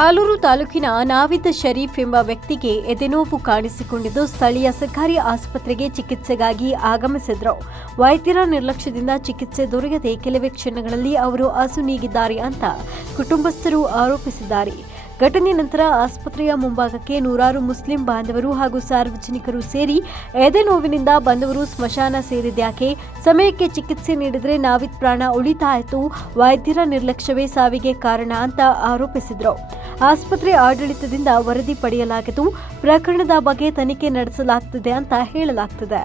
ಆಲೂರು ತಾಲೂಕಿನ ನಾವಿದ್ ಶರೀಫ್ ಎಂಬ ವ್ಯಕ್ತಿಗೆ ಎದೆನೋವು ಕಾಣಿಸಿಕೊಂಡಿದ್ದು ಸ್ಥಳೀಯ ಸರ್ಕಾರಿ ಆಸ್ಪತ್ರೆಗೆ ಚಿಕಿತ್ಸೆಗಾಗಿ ಆಗಮಿಸಿದ್ರು. ವೈದ್ಯರ ನಿರ್ಲಕ್ಷ್ಯದಿಂದ ಚಿಕಿತ್ಸೆ ದೊರೆಯದೆ ಕೆಲವೇ ಕ್ಷಣಗಳಲ್ಲಿ ಅವರು ಅಸುನೀಗಿದ್ದಾರೆ ಅಂತ ಕುಟುಂಬಸ್ಥರು ಆರೋಪಿಸಿದ್ದಾರೆ. ಘಟನೆ ನಂತರ ಆಸ್ಪತ್ರೆಯ ಮುಂಭಾಗಕ್ಕೆ ನೂರಾರು ಮುಸ್ಲಿಂ ಬಾಂಧವರು ಹಾಗೂ ಸಾರ್ವಜನಿಕರು ಸೇರಿ ಎದೆನೋವಿನಿಂದ ಬಂದವರು ಸ್ಮಶಾನ ಸೇರಿದ್ಯಾಕೆ, ಸಮಯಕ್ಕೆ ಚಿಕಿತ್ಸೆ ನೀಡಿದ್ರೆ ನಾವಿದ್ ಪ್ರಾಣ ಉಳಿತಾಯಿತು, ವೈದ್ಯರ ನಿರ್ಲಕ್ಷ್ಯವೇ ಸಾವಿಗೆ ಕಾರಣ ಅಂತ ಆರೋಪಿಸಿದರು. ಆಸ್ಪತ್ರೆ ಆಡಳಿತದಿಂದ ವರದಿ ಪಡೆಯಲಾಗಿದ್ದು ಪ್ರಕರಣದ ಬಗ್ಗೆ ತನಿಖೆ ನಡೆಸಲಾಗುತ್ತಿದೆ ಅಂತ ಹೇಳಲಾಗುತ್ತಿದೆ.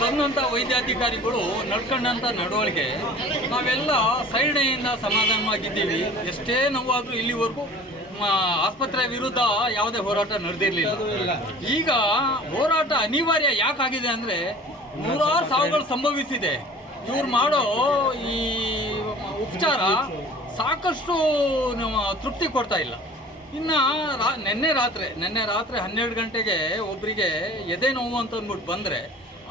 ಬಂದಂಥ ವೈದ್ಯಾಧಿಕಾರಿಗಳು ನಡ್ಕೊಂಡಂಥ ನಡವಳಿಕೆ ನಾವೆಲ್ಲ ಸೈಡ್ನಿಂದ ಸಮಾಧಾನವಾಗಿದ್ದೀವಿ. ಎಷ್ಟೇ ನೋವಾದರೂ ಇಲ್ಲಿವರೆಗೂ ಆಸ್ಪತ್ರೆ ವಿರುದ್ಧ ಯಾವುದೇ ಹೋರಾಟ ನಡೆದಿರಲಿಲ್ಲ. ಈಗ ಹೋರಾಟ ಅನಿವಾರ್ಯ ಯಾಕಾಗಿದೆ ಅಂದರೆ ನೂರಾರು ಸಾವುಗಳು ಸಂಭವಿಸಿದೆ. ಇವ್ರು ಮಾಡೋ ಈ ಉಪಚಾರ ಸಾಕಷ್ಟು ತೃಪ್ತಿ ಕೊಡ್ತಾ ಇಲ್ಲ. ಇನ್ನು ನಿನ್ನೆ ರಾತ್ರಿ 12 ಗಂಟೆಗೆ ಒಬ್ಬರಿಗೆ ಎದೆ ನೋವು ಅಂತ ಅಂದ್ಬಿಟ್ಟು ಬಂದರೆ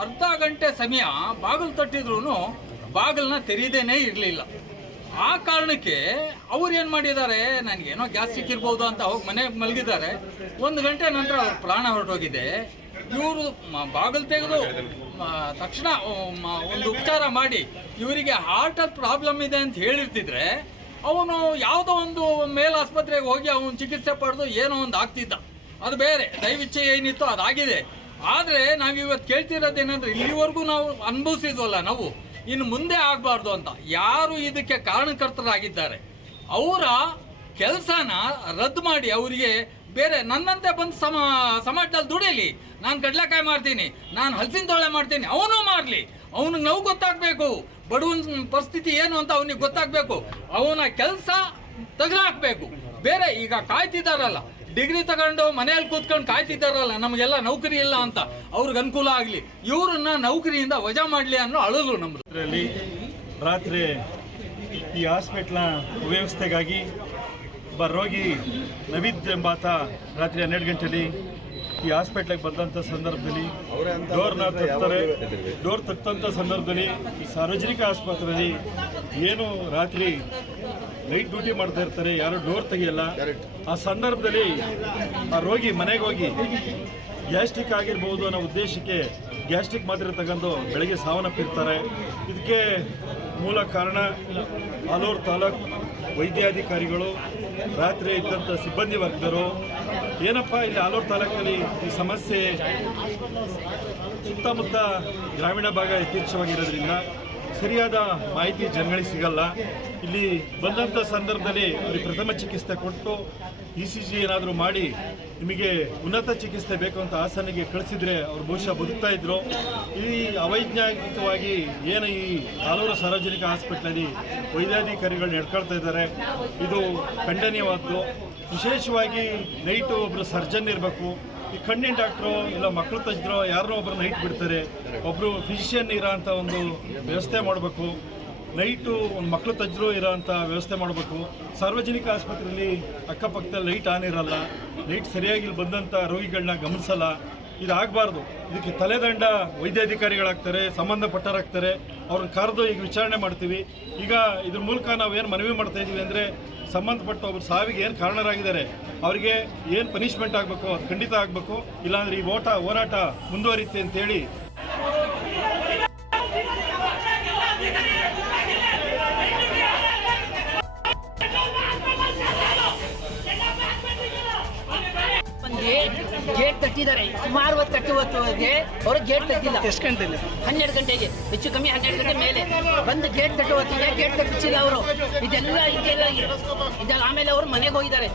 ಅರ್ಧ ಗಂಟೆ ಸಮಯ ಬಾಗಿಲು ತಟ್ಟಿದ್ರೂ ಬಾಗಿಲನ್ನ ತೆರೀದೇನೇ ಇರಲಿಲ್ಲ. ಆ ಕಾರಣಕ್ಕೆ ಅವ್ರು ಏನು ಮಾಡಿದ್ದಾರೆ, ನನಗೇನೋ ಗ್ಯಾಸ್ಟ್ರಿಕ್ ಇರ್ಬೋದು ಅಂತ ಹೋಗಿ ಮನೆಗೆ ಮಲಗಿದ್ದಾರೆ. 1 ಗಂಟೆ ನಂತರ ಅವ್ರ ಪ್ರಾಣ ಹೊರಟೋಗಿದೆ. ಇವರು ಬಾಗಿಲು ತೆಗೆದು ತಕ್ಷಣ ಒಂದು ಉಪಚಾರ ಮಾಡಿ ಇವರಿಗೆ ಹಾರ್ಟಲ್ಲಿ ಪ್ರಾಬ್ಲಮ್ ಇದೆ ಅಂತ ಹೇಳಿರ್ತಿದ್ರೆ ಅವನು ಯಾವುದೋ ಒಂದು ಮೇಲಾಸ್ಪತ್ರೆಗೆ ಹೋಗಿ ಅವನು ಚಿಕಿತ್ಸೆ ಪಡೆದು ಏನೋ ಒಂದು ಆಗ್ತಿದ್ದ. ಅದು ಬೇರೆ, ದೈವಿಚ್ಛೆ ಏನಿತ್ತು ಅದಾಗಿದೆ. ಆದರೆ ನಾವಿವತ್ತು ಕೇಳ್ತಿರೋದೇನೆಂದರೆ ಇಲ್ಲಿವರೆಗೂ ನಾವು ಅನುಭವಿಸಿದ್ವಲ್ಲ ನಾವು, ಇನ್ನು ಮುಂದೆ ಆಗಬಾರ್ದು ಅಂತ ಯಾರು ಇದಕ್ಕೆ ಕಾರಣಕರ್ತರಾಗಿದ್ದಾರೆ ಅವರ ಕೆಲಸನ ರದ್ದು ಮಾಡಿ ಅವರಿಗೆ ಬೇರೆ ನನ್ನಂತೆ ಬಂದು ಸಮಾಜದಲ್ಲಿ ದುಡಿಯಲಿ. ನಾನು ಕಡಲೆಕಾಯಿ ಮಾಡ್ತೀನಿ, ನಾನು ಹಲಸಿನ ತೊಳೆ ಮಾಡ್ತೀನಿ, ಅವನು ಮಾಡಲಿ. ಅವನಿಗೆ ನೋವು ಗೊತ್ತಾಗಬೇಕು, ಬಡವನ ಪರಿಸ್ಥಿತಿ ಏನು ಅಂತ ಅವನಿಗೆ ಗೊತ್ತಾಗಬೇಕು. ಅವನ ಕೆಲಸ ತೆಗೆದುಹಾಕಬೇಕು. ಬೇರೆ ಈಗ ಕಾಯ್ತಿದ್ದಾರಲ್ಲ, ಡಿಗ್ರಿ ತಗೊಂಡು ಮನೆಯಲ್ಲಿ ಕೂತ್ಕೊಂಡು ಕಾಯ್ತಿದ್ದಾರಲ್ಲ, ನಮಗೆಲ್ಲ ನೌಕರಿ ಇಲ್ಲ ಅಂತ, ಅವ್ರಿಗೆ ಅನುಕೂಲ ಆಗಲಿ, ಇವ್ರನ್ನ ನೌಕರಿಯಿಂದ ವಜಾ ಮಾಡಲಿ ಅನ್ನೋ ಅಳಲು ನಮ್ಮದು. ರಾತ್ರಿ ಈ ಹಾಸ್ಪಿಟ್ಲ ವ್ಯವಸ್ಥೆಗಾಗಿ ಒಬ್ಬ ರೋಗಿ ನವೀದ್ ಎಂಬಾತ ರಾತ್ರಿ 12 ಗಂಟೆಯಲ್ಲಿ ಈ ಹಾಸ್ಪಿಟ್ಲಿಗೆ ಬಂದಂಥ ಸಂದರ್ಭದಲ್ಲಿ ಡೋರ್ ತಟ್ಟಂಥ ಸಂದರ್ಭದಲ್ಲಿ ಈ ಸಾರ್ವಜನಿಕ ಆಸ್ಪತ್ರೆಯಲ್ಲಿ ಏನು ರಾತ್ರಿ ನೈಟ್ ಡ್ಯೂಟಿ ಮಾಡ್ತಾ ಇರ್ತಾರೆ, ಯಾರು ಡೋರ್ ತೆಗಿಯಲ್ಲ. ಆ ಸಂದರ್ಭದಲ್ಲಿ ಆ ರೋಗಿ ಮನೆಗೆ ಹೋಗಿ ಗ್ಯಾಸ್ಟ್ರಿಕ್ ಆಗಿರ್ಬೋದು ಅನ್ನೋ ಉದ್ದೇಶಕ್ಕೆ ಗ್ಯಾಸ್ಟ್ರಿಕ್ ಮಾತ್ರೆ ತಗೊಂಡು ಬೆಳಗ್ಗೆ ಸಾವನ್ನಪ್ಪಿರ್ತಾರೆ. ಇದಕ್ಕೆ ಮೂಲ ಕಾರಣ ಆಲೂರು ತಾಲೂಕು ವೈದ್ಯಾಧಿಕಾರಿಗಳು, ರಾತ್ರಿ ಇದ್ದಂಥ ಸಿಬ್ಬಂದಿ ವರ್ಗದರು. ಏನಪ್ಪ ಇಲ್ಲಿ ಆಲೂರು ತಾಲೂಕಲ್ಲಿ ಈ ಸಮಸ್ಯೆ ಸುತ್ತಮುತ್ತ ಗ್ರಾಮೀಣ ಭಾಗ ಯಥೇಚ್ಛವಾಗಿರೋದ್ರಿಂದ ಸರಿಯಾದ ಮಾಹಿತಿ ಜನಗಳಿಗೆ ಸಿಗಲ್ಲ. ಇಲ್ಲಿ ಬಂದಂಥ ಸಂದರ್ಭದಲ್ಲಿ ಅವರಿಗೆ ಪ್ರಥಮ ಚಿಕಿತ್ಸೆ ಕೊಟ್ಟು ECG ಏನಾದರೂ ಮಾಡಿ ನಿಮಗೆ ಉನ್ನತ ಚಿಕಿತ್ಸೆ ಬೇಕು ಅಂತ ಹಾಸನಿಗೆ ಕಳಿಸಿದರೆ ಅವರು ಬಹುಶಃ ಬದುಕ್ತಾ ಇದ್ರು. ಈ ಅವೈಜ್ಞಾನಿಕವಾಗಿ ಏನು ಈ ಆಲೂರು ಸಾರ್ವಜನಿಕ ಹಾಸ್ಪಿಟ್ಲಲ್ಲಿ ವೈದ್ಯಾಧಿಕಾರಿಗಳು ನಡ್ಕೊಳ್ತಾ ಇದ್ದಾರೆ, ಇದು ಖಂಡನೀಯವಾದ್ದು. ವಿಶೇಷವಾಗಿ ನೈಟು ಒಬ್ಬರು ಸರ್ಜನ್ ಇರಬೇಕು. ಈ ಕಣ್ಣಿನ ಡಾಕ್ಟ್ರು ಇಲ್ಲ ಮಕ್ಕಳು ತಜ್ಞರು ಯಾರನ್ನೋ ಒಬ್ಬರು ನೈಟ್ ಬಿಡ್ತಾರೆ, ಒಬ್ಬರು ಫಿಸಿಷಿಯನ್ ಇರೋ ಅಂಥ ಒಂದು ವ್ಯವಸ್ಥೆ ಮಾಡಬೇಕು. ನೈಟು ಒಂದು ಮಕ್ಕಳು ತಜ್ಞರು ಇರೋ ಅಂಥ ವ್ಯವಸ್ಥೆ ಮಾಡಬೇಕು. ಸಾರ್ವಜನಿಕ ಆಸ್ಪತ್ರೆಯಲ್ಲಿ ಅಕ್ಕಪಕ್ಕದಲ್ಲಿ ಲೈಟ್ ಆನ್ ಇರಲ್ಲ, ಲೈಟ್ ಸರಿಯಾಗಿ ಇಲ್ಲಿ ಬಂದಂಥ ರೋಗಿಗಳನ್ನ ಗಮನಿಸಲ್ಲ. ಇದಾಗಬಾರ್ದು. ಇದಕ್ಕೆ ತಲೆದಂಡ ವೈದ್ಯಾಧಿಕಾರಿಗಳಾಗ್ತಾರೆ, ಸಂಬಂಧಪಟ್ಟರಾಗ್ತಾರೆ. ಅವ್ರನ್ನ ಕರೆದು ಈಗ ವಿಚಾರಣೆ ಮಾಡ್ತೀವಿ. ಈಗ ಇದ್ರ ಮೂಲಕ ನಾವೇನು ಮನವಿ ಮಾಡ್ತಾ ಇದ್ದೀವಿ ಅಂದರೆ, ಸಂಬಂಧಪಟ್ಟ ಒಬ್ಬರು ಸಾವಿಗೆ ಏನು ಕಾರಣರಾಗಿದ್ದಾರೆ ಅವರಿಗೆ ಏನು ಪನಿಷ್ಮೆಂಟ್ ಆಗಬೇಕು ಅದು ಖಂಡಿತ ಆಗಬೇಕು. ಇಲ್ಲಾಂದರೆ ಈ ಹೋರಾಟ ಮುಂದುವರಿಯುತ್ತೆ ಅಂತೇಳಿ ಗೇಟ್ ತಟ್ಟಿದ್ದಾರೆ. ಸುಮಾರು ಹೊತ್ತು ತಟ್ಟುವತ್ತಿಗೆ ಅವರು ಗೇಟ್ ತಟ್ಟಿಲ್ಲ. ಎಷ್ಟು ಗಂಟೆಗೆ? 12 ಗಂಟೆಗೆ, ಹೆಚ್ಚು ಕಮ್ಮಿ 12 ಗಂಟೆ ಮೇಲೆ ಬಂದು ಗೇಟ್ ತಟ್ಟುವತ್ತಿಗೆ ಗೇಟ್ ತಟ್ಟಿಸಿಲ್ಲ ಅವರು. ಇದೆಲ್ಲ ಆಮೇಲೆ ಅವರು ಮನೆಗೆ ಹೋಗಿದ್ದಾರೆ.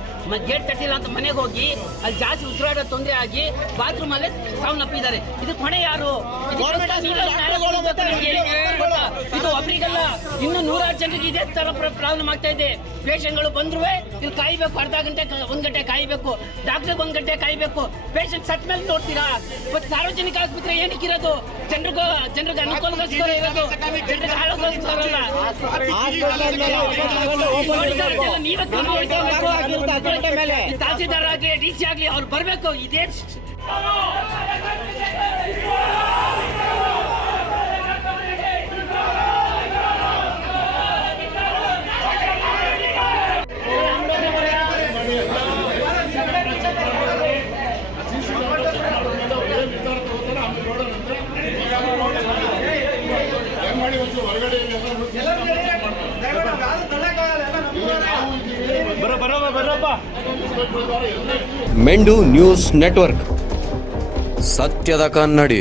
ಗೇಟ್ ತಟ್ಟಿಲ್ಲ ಅಂತ ಮನೆಗೆ ಹೋಗಿ ಅಲ್ಲಿ ಜಾಸ್ತಿ ಉಸಿರಾಡೋ ತೊಂದರೆ ಆಗಿ ಬಾತ್ರೂಮಲ್ಲೇ ಸಾವನ್ನಪ್ಪಿದ್ದಾರೆ. ಇದು ಹೊಣೆ ಯಾರು? ಇದು ಒಬ್ಬರಿಗಲ್ಲ, ಇನ್ನು 100 ಜನರಿಗೆ ಇದೇ ತರ ಪ್ರಾಬ್ಲಮ್ ಆಗ್ತಾ ಇದೆ. ಪೇಷಂಟ್ಗಳು ಬಂದ್ರು ಇಲ್ಲಿ ಕಾಯಬೇಕು, ಅರ್ಧ ಗಂಟೆ 1 ಗಂಟೆ ಕಾಯಬೇಕು, ಡಾಕ್ಟರ್ಗೆ 1 ಗಂಟೆ ಕಾಯಬೇಕು. ಪೇಷಂಟ್ ಸತ್ ಮೇಲೆ ನೋಡ್ತೀರಾ? ಮತ್ತೆ ಸಾರ್ವಜನಿಕ ಆಸ್ಪತ್ರೆ ಏನಕ್ಕಿರೋದು? ಜನರಿಗೆ ಅನುಕೂಲಗೋಸ್ಕರ ಇರೋದು, ಜನರಿಗೆ ಹಾಳಗೋಸ್ಕರ ಅಲ್ಲ. ನೀವೇ ತಹಸೀಲ್ದಾರ್ ಆಗಲಿ DC ಆಗಲಿ ಅವ್ರು ಬರಬೇಕು. ಇದೇ ಮೆಂಡು ನ್ಯೂಸ್ ನೆಟ್ವರ್ಕ್, ಸತ್ಯದ ಕನ್ನಡಿ.